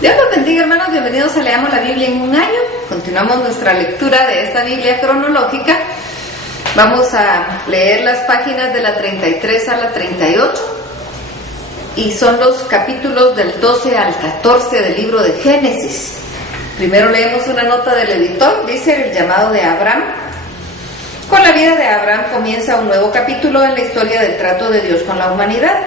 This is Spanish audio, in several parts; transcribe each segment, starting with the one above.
Dios los bendiga, hermanos, bienvenidos a Leamos la Biblia en un año. Continuamos nuestra lectura de esta Biblia cronológica. Vamos a leer las páginas de la 33 a la 38 y son los capítulos del 12 al 14 del libro de Génesis. Primero leemos una nota del editor, dice: el llamado de Abraham. Con la vida de Abraham comienza un nuevo capítulo en la historia del trato de Dios con la humanidad.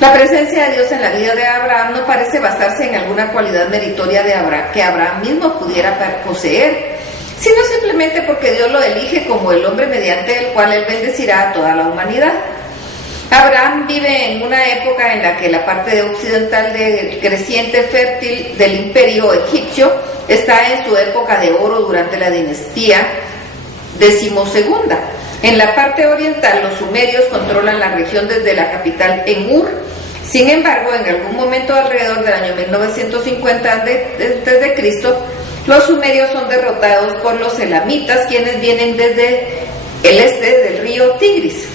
La presencia de Dios en la vida de Abraham no parece basarse en alguna cualidad meritoria de Abraham que Abraham mismo pudiera poseer, sino simplemente porque Dios lo elige como el hombre mediante el cual Él bendecirá a toda la humanidad. Abraham vive en una época en la que la parte occidental del creciente fértil del imperio egipcio está en su época de oro durante la dinastía decimosegunda. En la parte oriental, los sumerios controlan la región desde la capital en Ur. Sin embargo, en algún momento alrededor del año 1950 a.C., los sumerios son derrotados por los elamitas, quienes vienen desde el este del río Tigris.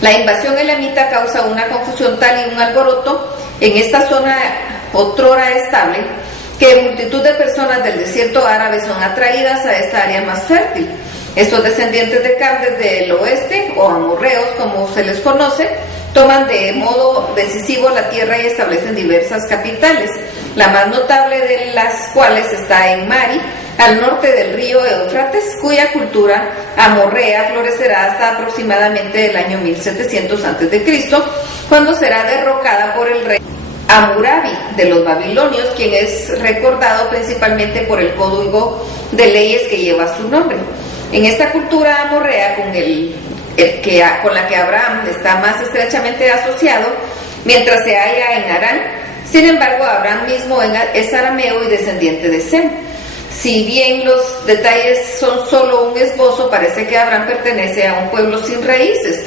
La invasión elamita causa una confusión tal y un alboroto en esta zona otrora estable, que multitud de personas del desierto árabe son atraídas a esta área más fértil. Estos descendientes de Cam desde el oeste, o amorreos como se les conoce, toman de modo decisivo la tierra y establecen diversas capitales, la más notable de las cuales está en Mari, al norte del río Éufrates, cuya cultura amorrea florecerá hasta aproximadamente el año 1700 a.C., cuando será derrocada por el rey Hammurabi de los babilonios, quien es recordado principalmente por el código de leyes que lleva su nombre. En esta cultura amorrea con la que Abraham está más estrechamente asociado, mientras se halla en Harán. Sin embargo, Abraham mismo es arameo y descendiente de Sem. Si bien los detalles son solo un esbozo, parece que Abraham pertenece a un pueblo sin raíces,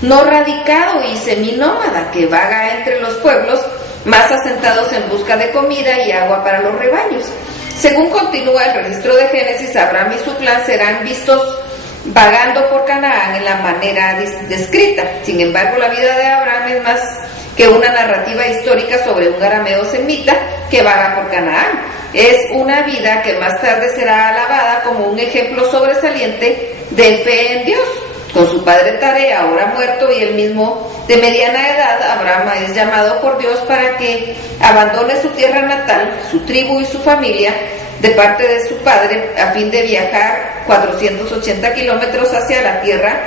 no radicado y seminómada, que vaga entre los pueblos más asentados en busca de comida y agua para los rebaños. Según continúa el registro de Génesis, Abraham y su clan serán vistos vagando por Canaán en la manera descrita. Sin embargo, la vida de Abraham es más que una narrativa histórica sobre un arameo semita que vaga por Canaán. Es una vida que más tarde será alabada como un ejemplo sobresaliente de fe en Dios. Con su padre Taré, ahora muerto, y él mismo de mediana edad, Abraham es llamado por Dios para que abandone su tierra natal, su tribu y su familia de parte de su padre, a fin de viajar 480 kilómetros hacia la tierra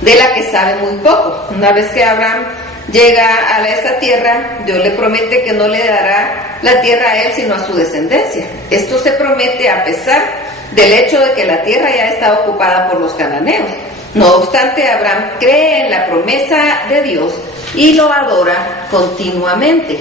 de la que sabe muy poco. Una vez que Abraham llega a esta tierra, Dios le promete que no le dará la tierra a él, sino a su descendencia. Esto se promete a pesar del hecho de que la tierra ya está ocupada por los cananeos. No obstante, Abraham cree en la promesa de Dios y lo adora continuamente.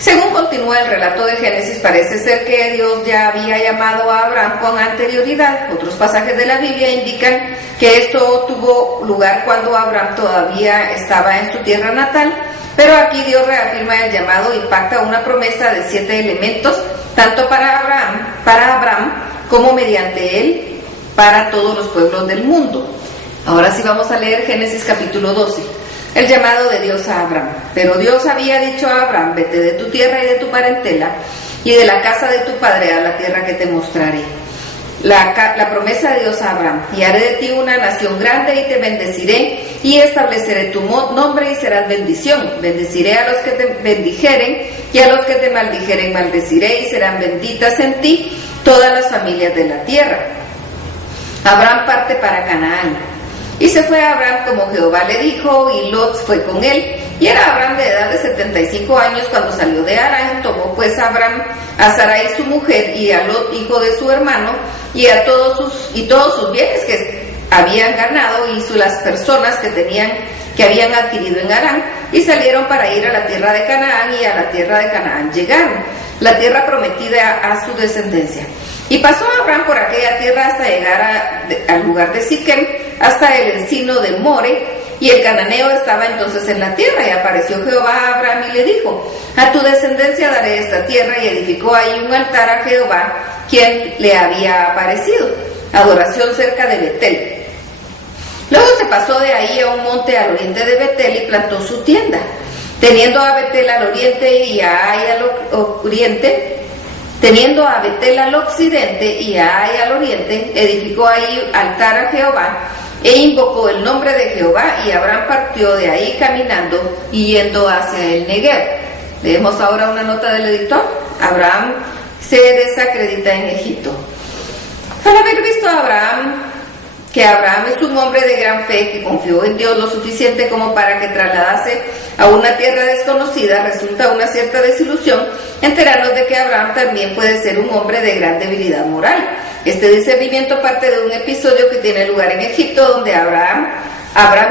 Según continúa el relato de Génesis, parece ser que Dios ya había llamado a Abraham con anterioridad. Otros pasajes de la Biblia indican que esto tuvo lugar cuando Abraham todavía estaba en su tierra natal, pero aquí Dios reafirma el llamado y pacta una promesa de 7 elementos, tanto para Abraham como mediante él para todos los pueblos del mundo. Ahora sí vamos a leer Génesis capítulo 12. El llamado de Dios a Abraham. Pero Dios había dicho a Abraham: vete de tu tierra y de tu parentela y de la casa de tu padre a la tierra que te mostraré. La promesa de Dios a Abraham: y haré de ti una nación grande y te bendeciré y estableceré tu nombre y serás bendición. Bendeciré a los que te bendijeren y a los que te maldijeren maldeciré, y serán benditas en ti todas las familias de la tierra. Abraham parte para Canaán. Y se fue Abraham como Jehová le dijo, y Lot fue con él. Y era Abraham de edad de 75 años cuando salió de Harán. Tomó pues Abraham a Sarai su mujer y a Lot hijo de su hermano y a todos sus bienes que habían ganado y las personas que habían adquirido en Harán, y salieron para ir a la tierra de Canaán, y a la tierra de Canaán llegaron, la tierra prometida a su descendencia. Y pasó Abraham por aquella tierra hasta llegar al lugar de Siquem, hasta el encino de More, y el cananeo estaba entonces en la tierra. Y apareció Jehová a Abraham y le dijo: a tu descendencia daré esta tierra. Y edificó ahí un altar a Jehová, quien le había aparecido. Adoración cerca de Betel. Luego se pasó de ahí a un monte al oriente de Betel y plantó su tienda. Teniendo a Betel al oriente y a Ai al oriente, teniendo a Betel al occidente y a Ai al oriente, edificó ahí altar a Jehová e invocó el nombre de Jehová, y Abraham partió de ahí caminando y yendo hacia el Negev. Leemos ahora una nota del editor. Abraham se desacredita en Egipto. Al haber visto a Abraham que Abraham es un hombre de gran fe que confió en Dios lo suficiente como para que trasladase a una tierra desconocida, resulta una cierta desilusión enterarnos de que Abraham también puede ser un hombre de gran debilidad moral. Este discernimiento parte de un episodio que tiene lugar en Egipto, donde Abraham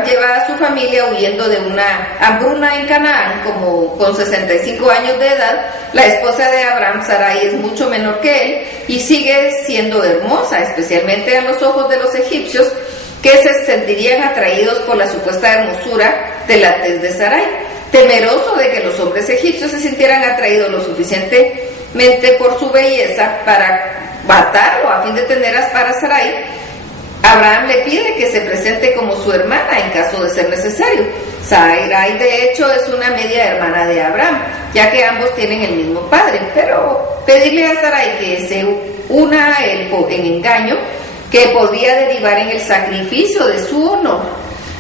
lleva a su familia huyendo de una hambruna en Canaán. Como con 65 años de edad, la esposa de Abraham, Sarai, es mucho menor que él y sigue siendo hermosa, especialmente a los ojos de los egipcios, que se sentirían atraídos por la supuesta hermosura de la tez de Sarai. Temeroso de que los hombres egipcios se sintieran atraídos lo suficientemente por su belleza para matarlo a fin de tener para Sarai, Abraham le pide que se presente como su hermana en caso de ser necesario. Sarai, de hecho, es una media hermana de Abraham, ya que ambos tienen el mismo padre, pero pedirle a Sarai que se una a él en engaño, que podría derivar en el sacrificio de su honor,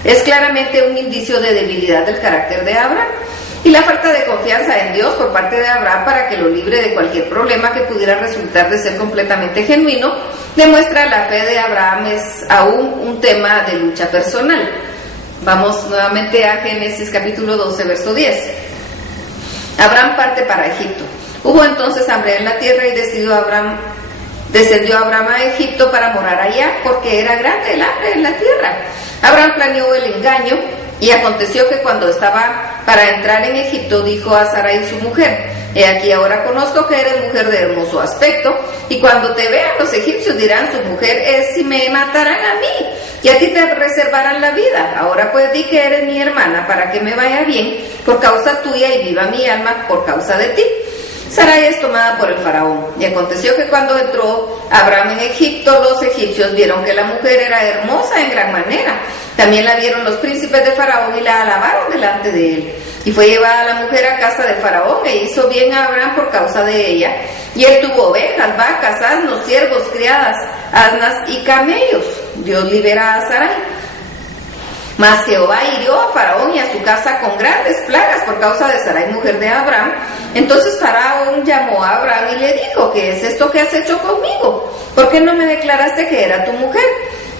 es claramente un indicio de debilidad del carácter de Abraham y la falta de confianza en Dios por parte de Abraham para que lo libre de cualquier problema que pudiera resultar de ser completamente genuino, demuestra la fe de Abraham es aún un tema de lucha personal. Vamos nuevamente a Génesis capítulo 12, verso 10. Abraham parte para Egipto. Hubo entonces hambre en la tierra y descendió Abraham a Egipto para morar allá, porque era grande el hambre en la tierra. Abraham planeó el engaño, y aconteció que cuando estaba para entrar en Egipto, dijo a Sarai su mujer: he aquí ahora conozco que eres mujer de hermoso aspecto, y cuando te vean los egipcios dirán: su mujer es, y me matarán a mí, y a ti te reservarán la vida. Ahora pues di que eres mi hermana, para que me vaya bien por causa tuya, y viva mi alma por causa de ti. Sarai es tomada por el faraón. Y aconteció que cuando entró Abraham en Egipto, los egipcios vieron que la mujer era hermosa en gran manera. También la vieron los príncipes de faraón y la alabaron delante de él. Y fue llevada la mujer a casa de faraón, e hizo bien a Abraham por causa de ella. Y él tuvo ovejas, vacas, asnos, siervos, criadas, asnas y camellos. Dios libera a Sarai. Mas Jehová hirió a Faraón y a su casa con grandes plagas por causa de Sarai, mujer de Abraham. Entonces Faraón llamó a Abraham y le dijo: ¿qué es esto que has hecho conmigo? ¿Por qué no me declaraste que era tu mujer?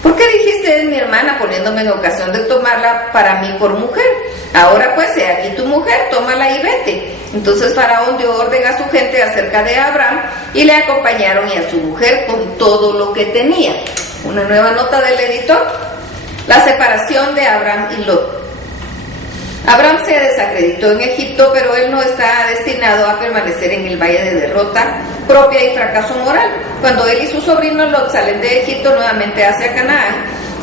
¿Por qué dijiste: es mi hermana, poniéndome en ocasión de tomarla para mí por mujer? Ahora pues, he aquí tu mujer, tómala y vete. Entonces Faraón dio orden a su gente acerca de Abraham, y le acompañaron y a su mujer con todo lo que tenía. Una nueva nota del editor. La separación de Abraham y Lot. Abraham se desacreditó en Egipto, pero él no está destinado a permanecer en el valle de derrota propia y fracaso moral. Cuando él y su sobrino Lot salen de Egipto nuevamente hacia Canaán,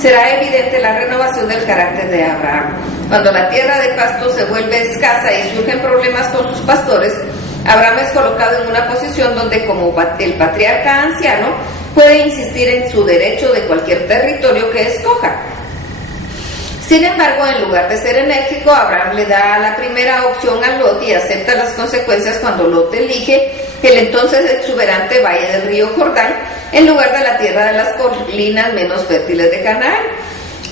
será evidente la renovación del carácter de Abraham. Cuando la tierra de pasto se vuelve escasa y surgen problemas con sus pastores, Abraham es colocado en una posición donde, como el patriarca anciano, puede insistir en su derecho de cualquier territorio que escoja. Sin embargo, en lugar de ser enérgico, Abraham le da la primera opción a Lot y acepta las consecuencias cuando Lot elige el entonces exuberante valle del río Jordán en lugar de la tierra de las colinas menos fértiles de Canaán.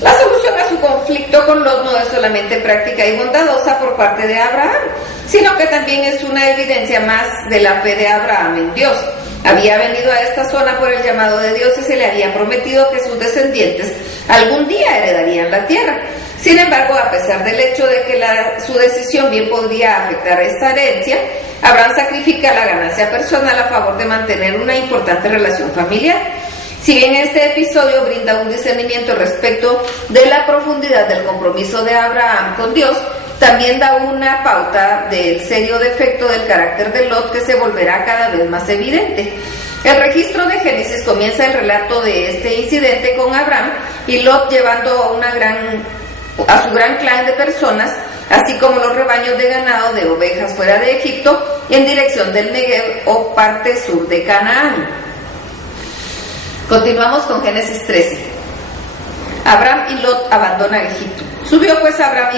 La solución a su conflicto con Lot no es solamente práctica y bondadosa por parte de Abraham, sino que también es una evidencia más de la fe de Abraham en Dios. Había venido a esta zona por el llamado de Dios y se le había prometido que sus descendientes algún día heredarían la tierra. Sin embargo, a pesar del hecho de que su decisión bien podría afectar esta herencia, Abraham sacrifica la ganancia personal a favor de mantener una importante relación familiar. Si bien este episodio brinda un discernimiento respecto de la profundidad del compromiso de Abraham con Dios, también da una pauta del serio defecto del carácter de Lot que se volverá cada vez más evidente. El registro de Génesis comienza el relato de este incidente con Abraham y Lot llevando a su gran clan de personas, así como los rebaños de ganado de ovejas fuera de Egipto, en dirección del Negev o parte sur de Canaán. Continuamos con Génesis 13. Abraham y Lot abandonan Egipto. Subió pues Abraham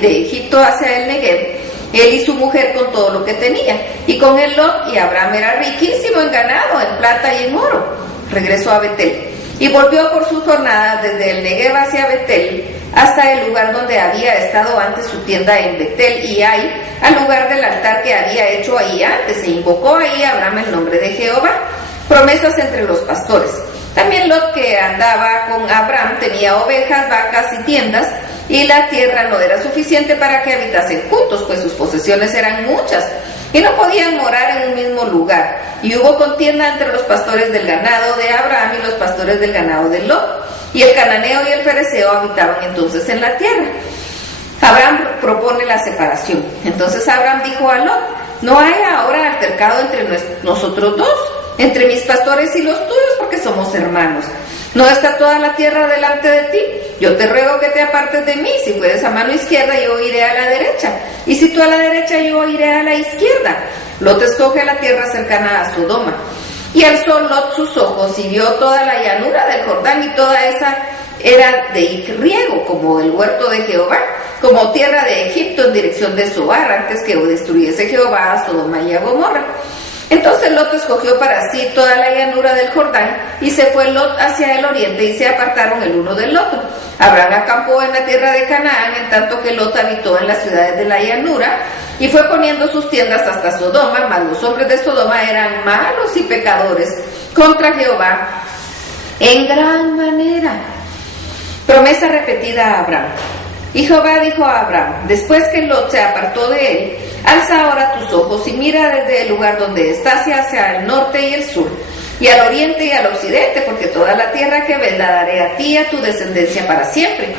de Egipto hacia el Negev, él y su mujer con todo lo que tenía, y con él Lot, y Abraham era riquísimo en ganado, en plata y en oro. Regresó a Betel, y volvió por sus jornadas desde el Negev hacia Betel, hasta el lugar donde había estado antes su tienda en Betel y Ai, al lugar del altar que había hecho ahí antes, e invocó ahí a Abraham el nombre de Jehová. Promesas entre los pastores. También Lot, que andaba con Abraham, tenía ovejas, vacas y tiendas, y la tierra no era suficiente para que habitasen juntos, pues sus posesiones eran muchas, y no podían morar en un mismo lugar. Y hubo contienda entre los pastores del ganado de Abraham y los pastores del ganado de Lot, y el cananeo y el fereceo habitaban entonces en la tierra. Abraham propone la separación. Entonces Abraham dijo a Lot: no hay ahora altercado entre nosotros dos, entre mis pastores y los tuyos, porque somos hermanos. ¿No está toda la tierra delante de ti? Yo te ruego que te apartes de mí. Si fueres a mano izquierda, yo iré a la derecha, y si tú a la derecha, yo iré a la izquierda. Lot escoge la tierra cercana a Sodoma. Y alzó Lot sus ojos y vio toda la llanura del Jordán, y toda esa era de riego, como el huerto de Jehová, como tierra de Egipto en dirección de Zoar, antes que destruyese Jehová a Sodoma y a Gomorra. Entonces Lot escogió para sí toda la llanura del Jordán, y se fue Lot hacia el oriente, y se apartaron el uno del otro. Abraham acampó en la tierra de Canaán, en tanto que Lot habitó en las ciudades de la llanura, y fue poniendo sus tiendas hasta Sodoma, mas los hombres de Sodoma eran malos y pecadores contra Jehová en gran manera. Promesa repetida a Abraham. Y Jehová dijo a Abraham, después que Lot se apartó de él: alza ahora tus ojos y mira desde el lugar donde estás hacia el norte y el sur, y al oriente y al occidente, porque toda la tierra que ves la daré a ti y a tu descendencia para siempre.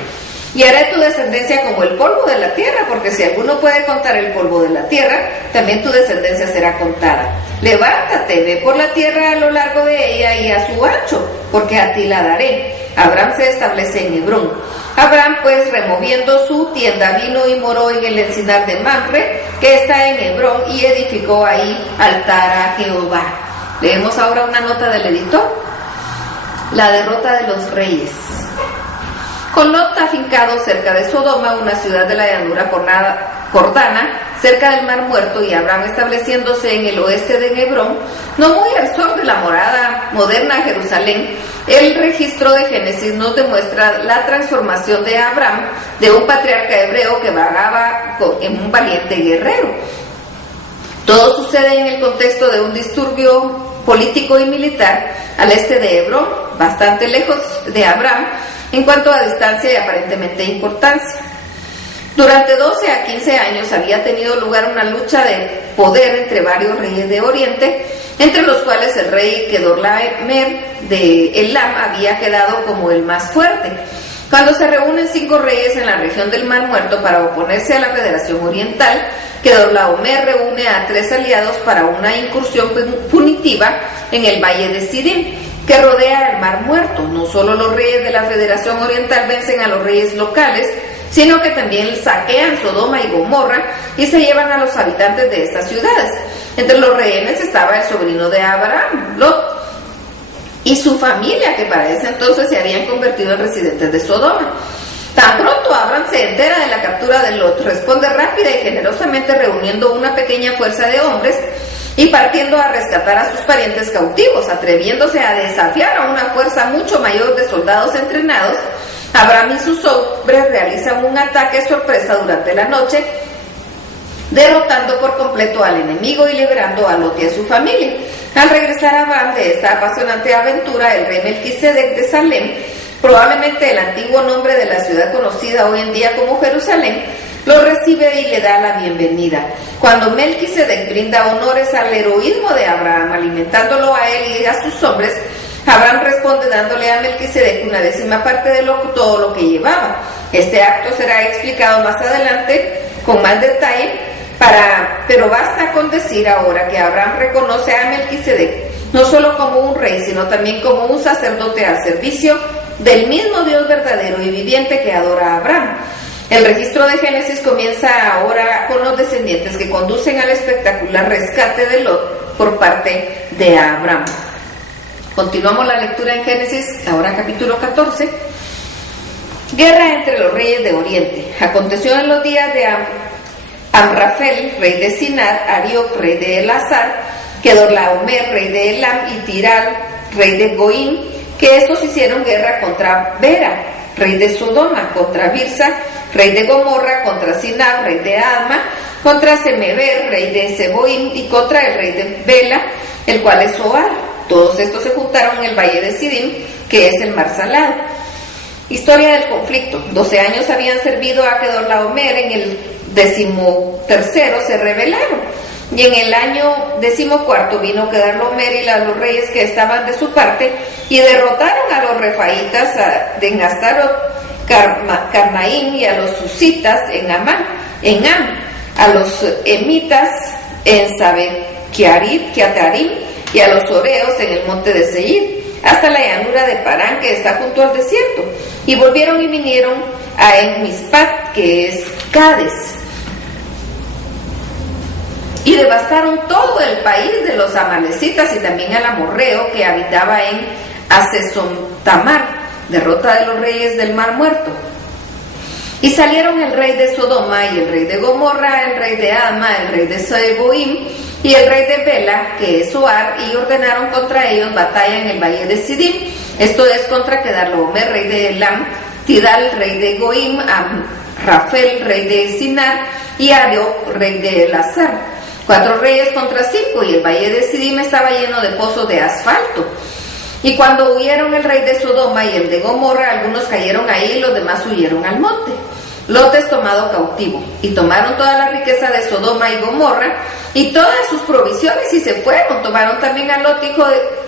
Y haré tu descendencia como el polvo de la tierra, porque si alguno puede contar el polvo de la tierra, también tu descendencia será contada. Levántate, ve por la tierra a lo largo de ella y a su ancho, porque a ti la daré. Abraham se establece en Hebrón. Abraham, pues, removiendo su tienda, vino y moró en el encinar de Mamre, que está en Hebrón, y edificó ahí altar a Jehová. Leemos ahora una nota del editor. La derrota de los reyes. Con Lot afincado cerca de Sodoma, una ciudad de la llanura jordana, cerca del Mar Muerto, y Abraham estableciéndose en el oeste de Hebrón, no muy al sur de la morada moderna Jerusalén, el registro de Génesis nos demuestra la transformación de Abraham de un patriarca hebreo que vagaba en un valiente guerrero. Todo sucede en el contexto de un disturbio político y militar al este de Hebrón, bastante lejos de Abraham en cuanto a distancia y aparentemente importancia. Durante 12 a 15 años había tenido lugar una lucha de poder entre varios reyes de Oriente, entre los cuales el rey Kedorlaomer de Elam había quedado como el más fuerte. Cuando se reúnen 5 reyes en la región del Mar Muerto para oponerse a la Federación Oriental, Kedorlaomer reúne a 3 aliados para una incursión punitiva en el valle de Sidim, que rodea el Mar Muerto. No solo los reyes de la Federación Oriental vencen a los reyes locales, sino que también saquean Sodoma y Gomorra y se llevan a los habitantes de estas ciudades. Entre los rehenes estaba el sobrino de Abraham, Lot, y su familia, que para ese entonces se habían convertido en residentes de Sodoma. Tan pronto Abraham se entera de la captura de Lot, responde rápida y generosamente reuniendo una pequeña fuerza de hombres y partiendo a rescatar a sus parientes cautivos, atreviéndose a desafiar a una fuerza mucho mayor de soldados entrenados. Abraham y sus hombres realizan un ataque sorpresa durante la noche, derrotando por completo al enemigo y liberando a Lot y a su familia. Al regresar Abraham de esta apasionante aventura, el rey Melquisedec de Salem, probablemente el antiguo nombre de la ciudad conocida hoy en día como Jerusalén, lo recibe y le da la bienvenida. Cuando Melquisedec brinda honores al heroísmo de Abraham, alimentándolo a él y a sus hombres, Abraham responde dándole a Melquisedec una 10ª parte de todo lo que llevaba. Este acto será explicado más adelante con más detalle, pero basta con decir ahora que Abraham reconoce a Melquisedec no solo como un rey, sino también como un sacerdote al servicio del mismo Dios verdadero y viviente que adora a Abraham. El registro de Génesis comienza ahora con los descendientes que conducen al espectacular rescate de Lot por parte de Abraham. Continuamos la lectura en Génesis, ahora capítulo 14. Guerra entre los reyes de Oriente. Aconteció en los días de Amrafel, rey de Sinar, Arioc, rey de Elazar, Kedorlaomer, rey de Elam, y Tiral, rey de Goim, que estos hicieron guerra contra Bera, rey de Sodoma, contra Birsa, rey de Gomorra, contra Sinab, rey de Adma, contra Semeber, rey de Seboim, y contra el rey de Bela, el cual es Zoar. Todos estos se juntaron en el valle de Sidim, que es el mar salado. Historia del conflicto. 12 años habían servido a Kedorlaomer, en el 13º se rebelaron, y en el año 14 vino Kedorlaomer y los reyes que estaban de su parte, y derrotaron a los refaitas de Astarot, Carnaim, y a los susitas en Am, a los emitas en Kiatarim, y a los oreos en el monte de Seir, hasta la llanura de Parán, que está junto al desierto. Y volvieron y vinieron a En-Mispat, que es Cades, y devastaron todo el país de los amalecitas y también al amorreo que habitaba en Asesontamar. Derrota de los reyes del mar muerto. Y salieron el rey de Sodoma y el rey de Gomorra, el rey de Adma, el rey de Seboim y el rey de Bela, que es Zoar, y ordenaron contra ellos batalla en el valle de Sidim. Esto es contra Kedorlaomer, rey de Elam, Tidal, rey de Goim, Amrafel, rey de Sinar, y Arioc, rey de Elazar. 4 reyes contra 5, y el valle de Sidim estaba lleno de pozos de asfalto. Y cuando huyeron el rey de Sodoma y el de Gomorra, algunos cayeron ahí y los demás huyeron al monte. Lot es tomado cautivo, y tomaron toda la riqueza de Sodoma y Gomorra y todas sus provisiones y se fueron. Tomaron también a Lot, hijo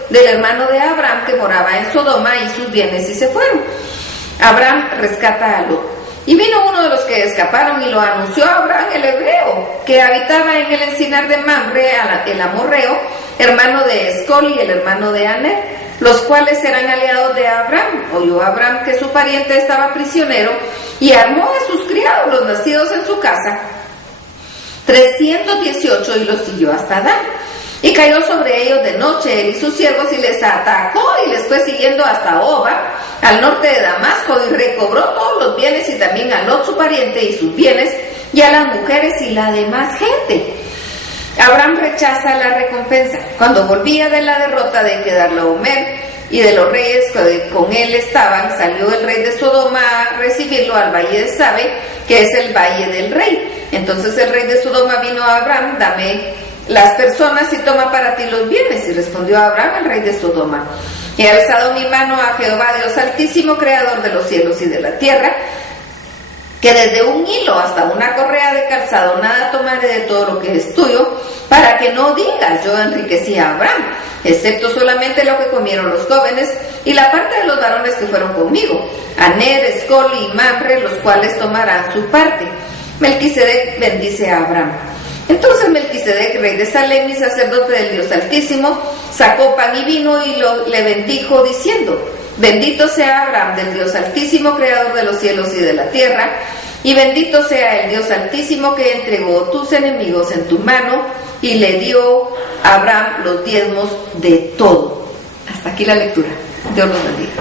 del hermano de Abraham, que moraba en Sodoma, y sus bienes, y se fueron. Abraham rescata a Lot. Y vino uno de los que escaparon y lo anunció a Abraham el hebreo, que habitaba en el encinar de Mamre, el amorreo, hermano de Escol y el hermano de Aner, los cuales eran aliados de Abraham. Oyó Abraham que su pariente estaba prisionero, y armó a sus criados, los nacidos en su casa, 318, y los siguió hasta Dan. Y cayó sobre ellos de noche él y sus siervos, y les atacó, y les fue siguiendo hasta Oba, al norte de Damasco, y recobró todos los bienes, y también a Lot su pariente y sus bienes, y a las mujeres y la demás gente. Abraham rechaza la recompensa. Cuando volvía de la derrota de Kedorlaomer y de los reyes que con él estaban, salió el rey de Sodoma a recibirlo al valle de Sabe, que es el valle del rey. Entonces el rey de Sodoma vino a Abraham: dame las personas y toma para ti los bienes. Y respondió Abraham el rey de Sodoma: he alzado mi mano a Jehová Dios altísimo, creador de los cielos y de la tierra, que desde un hilo hasta una correa de calzado nada tomaré de todo lo que es tuyo, para que no digas yo enriquecí a Abraham, excepto solamente lo que comieron los jóvenes y la parte de los varones que fueron conmigo, Aner, Escol y Mamre, los cuales tomarán su parte. Melquisedec bendice a Abraham. Entonces Melquisedec, rey de Salem y sacerdote del Dios Altísimo, sacó pan y vino y le bendijo diciendo: bendito sea Abraham del Dios Altísimo, creador de los cielos y de la tierra, y bendito sea el Dios Altísimo que entregó tus enemigos en tu mano, y le dio a Abraham los diezmos de todo. Hasta aquí la lectura. Dios los bendiga.